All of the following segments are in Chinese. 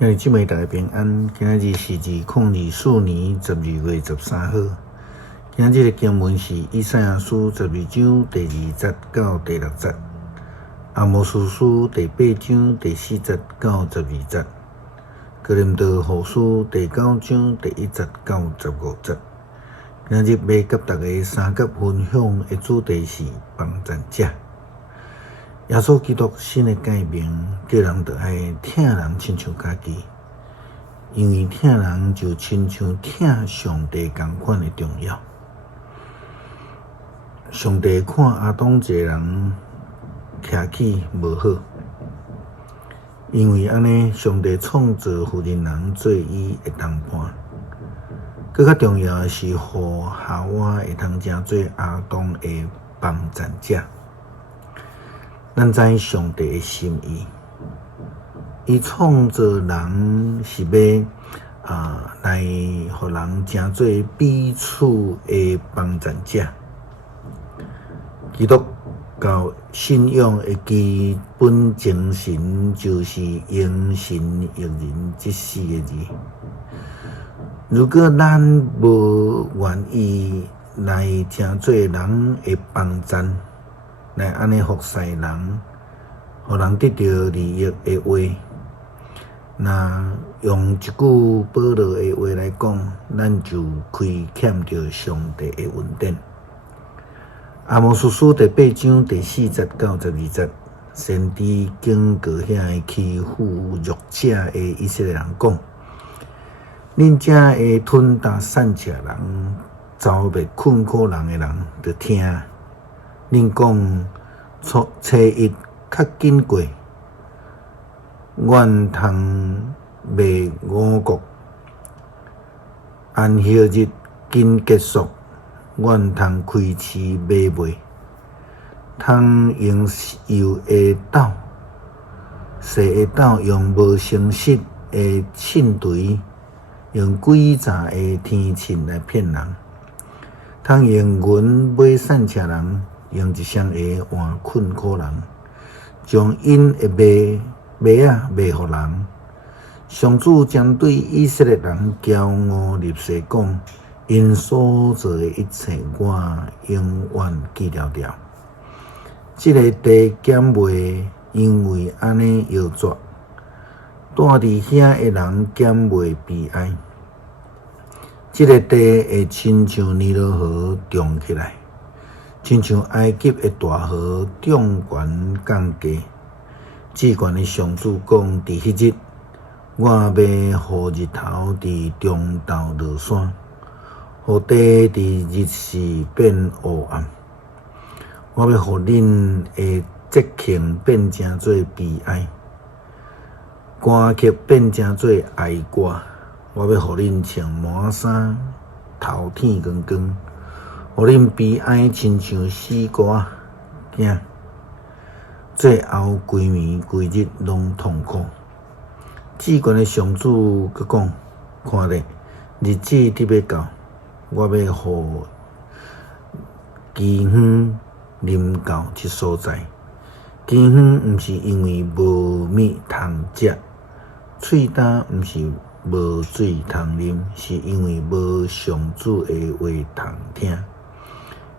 今日姊妹大家平安。今日是2024年12月13号。今日的经文是以赛亚书12章第2节到第6节，阿摩司书第8章第4节到12节，哥林多后书第9章第1节到15节。今日要甲大家三角分享的主题是帮赞者。耶稣基督新的诫命，叫人着爱疼人亲像家己，因为疼人就亲像疼上帝同款的重要。上帝看亚当一个人徛起无好，因为安尼，上帝创造妇人做伊的同伴。更较重要的是，互夏娃会通成做亚当的帮赞者。咱知上帝的心意，伊创造人是要来互人成做彼此的帮赞者。基督教信仰的基本精神就是应神益人这4个字。如果咱无愿意来成做人的帮赞，来安尼服侍人，互人得到利益的话，那用一句保罗的话来讲，咱就亏欠着上帝的恩典。阿摩司书第8章第4节到12节，先知警告遐欺负弱者的以色列人讲：恁这会吞打散赤人、遭灭困苦人的人，着听。恁讲初一较紧过，愿通灭5国；安息日紧结束，愿通开市买卖。通用油的斗，细的斗用无诚实的罄锤，用诡诈的天秤来骗人。通用银买散赤人，用一双鞋换困苦人，将因的麦卖互人。上主针对以色列人骄傲立誓讲：因所做的一切，我永远记了了。这个地减袂因为安尼摇绝，住伫遐的人减袂悲哀。这个地会亲像尼罗河涨起来，亲像埃及的大河涨悬降低。至悬的上主讲：伫迄日，我要互日头伫中昼落山，互地伫日时变黑暗。我要互恁的节庆变成做悲哀，歌曲变成做哀歌。我要互恁穿麻衫，头天光光，互恁悲哀亲像死歌囝。最后规暝规日拢痛苦。至悬的上主佮讲：看咧，日子伫要到，我要互饥荒临到这所在。饥荒毋是因为无米通食，喙干毋是无水通啉，是因为无上主的话通听。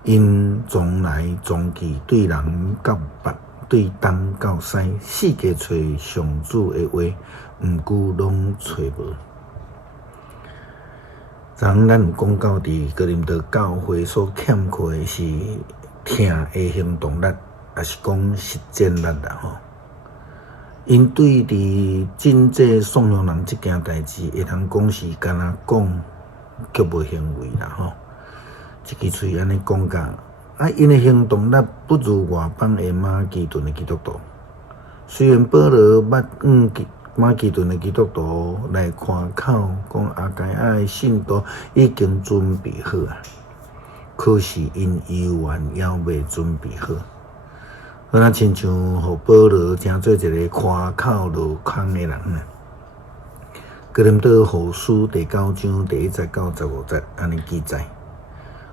因从来从去，对人到北，对东到西，四界找上主的话，毋久拢找无。咱有讲到伫哥林多教会所欠缺的是听的行动力，也是讲实践力啦吼。因对伫真正颂扬人这件代志，会通讲是干那讲，却无行为啦吼。一支喙安尼讲甲，因的行动力不如外邦的马其顿的基督徒。虽然保罗马其顿的基督徒来看口讲阿该亚的信徒已经准备好啊，可是因犹原还未准备好。好那亲像互保罗成做一个夸口落空的人啊。哥林多后书第9章第1节到15节安尼记载：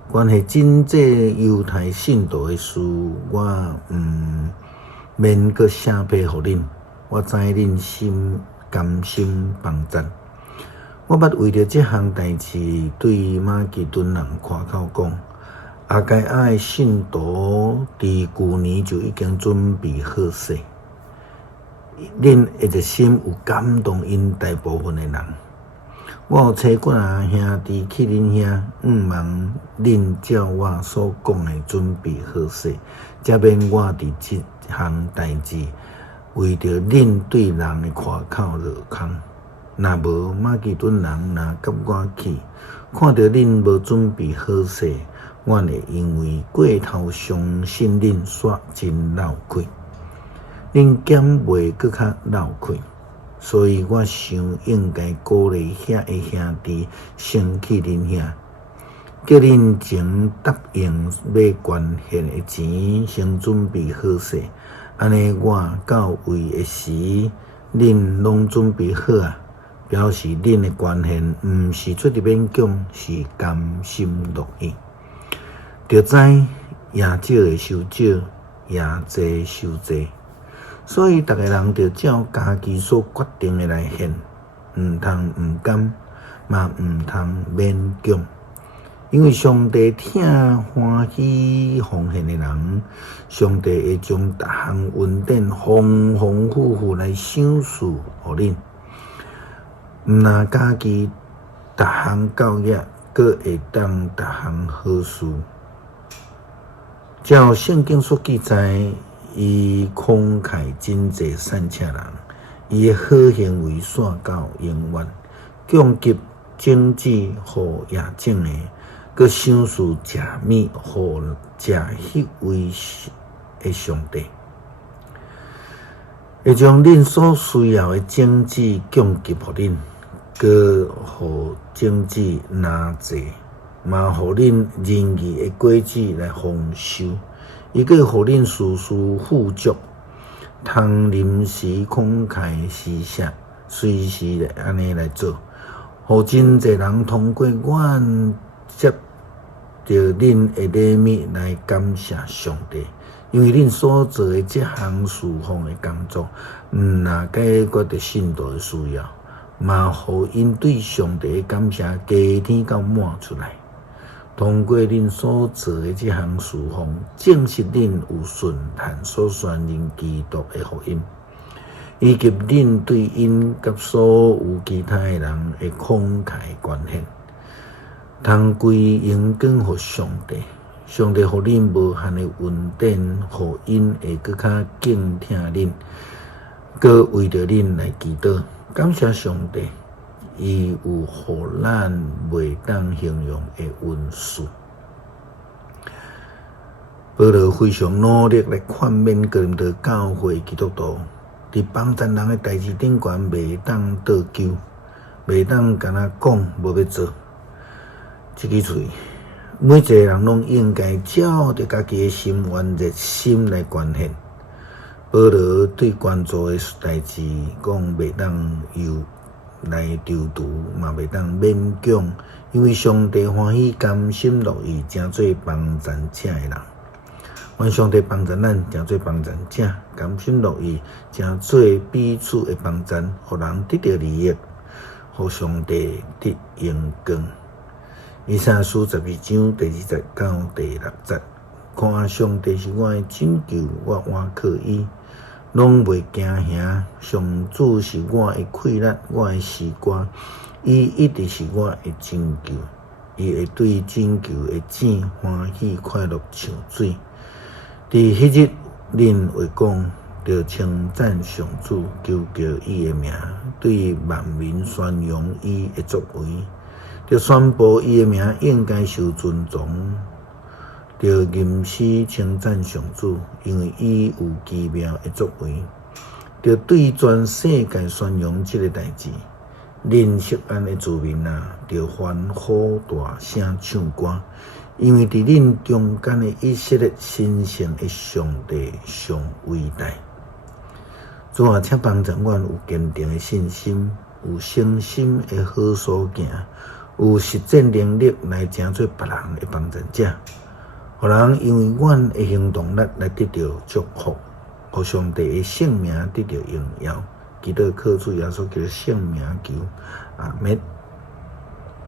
关系真正犹太信徒的事，我免阁写批互恁。我知恁心甘心帮赞。我捌为着这项代志对马其顿人开口讲，阿该亚的信徒伫旧年就已经准备好势，恁一个心有感动因大部分的人。我有找几啊兄弟去恁遐，望恁照我所讲的准备好势，才免我伫这项代志为着恁对人的开口落空。若无马其顿人若甲我去，看到恁无准备好势，我会因为过头相信恁煞真闹亏，恁减袂搁较闹亏。所以我想应该鼓励遐个兄弟先去恁遐，叫恁前答应要捐献的钱，先准备好势。安尼我到位的时，恁拢准备好啊，表示恁的捐献毋是出于勉强，是甘心乐意。着知也少的收少，也济收济。所以，逐个人着照家己所决定的来献，毋通毋甘，嘛毋通勉强。因为上帝听欢喜奉献的人，上帝会将逐项恩典丰丰富富来赏赐互恁。毋但家己逐项教业，阁会当逐项好事。照圣经所记载。伊慷慨真济善车人，伊的好行为煞到永远，供给经济互野种的，佮赏赐食物互食迄位的上帝，会将恁所需要的经济供给互恁，佮互经济拿济，嘛互恁仁义的果子来丰收。伊个互恁事事富足，通临时慷慨施舍，随时安尼来做，互真侪人通过阮接着恁的礼物来感谢上帝，因为恁所做的这项侍奉的工作，毋但解决着信徒的需要，嘛互因对上帝的感谢加添到满出来。通过恁所做的这项事奉，证实恁有顺探所宣认基督的福音，以及恁对因甲所有其他的人的慷慨捐献，通归荣光互上帝。上帝互恁无限的恩典，互因会搁较敬听恁，搁为着恁来祈祷，感谢上帝。伊有互咱袂当形容的恩赐。保罗非常努力来劝勉哥林多教会基督徒，伫帮赞人的代志顶悬袂当倒救，袂当干那讲无要做。这支嘴，每一个人拢应该照着家己的心愿热心来捐献。保罗对关注的代志讲袂当有来丢除，嘛袂当勉强，因为上帝欢喜甘心乐意，诚做帮赞者的人。愿上帝帮赞咱，诚做帮赞者，甘心乐意，诚做彼此的帮赞，互人得到利益，互上帝得荣光。以赛亚书12章第2节到第6节，看上帝是我的拯救，我倚靠伊。拢袂惊吓，上主是我的快乐，我的诗歌，伊一直是我的拯救，伊会对拯救的井欢喜快乐像水。伫迄日，恁会讲，着称赞上主，求叫伊的名，对万民宣扬伊的作为，着宣布伊的名应该受尊重。着吟诗称赞上主，因为伊有奇妙的作为。着对全世界宣扬这个代志，恁锡安的子民啊，着欢呼大声唱歌，因为伫恁中间的以色列神圣的上帝上伟大。主啊，请帮助阮有坚定的信心，有诚心的好所行，有实践能力来成做别人的帮助者。互人因为阮的行动力来得到祝福，互上帝的圣名得到荣耀，基督靠主耶稣基督圣名求，阿门。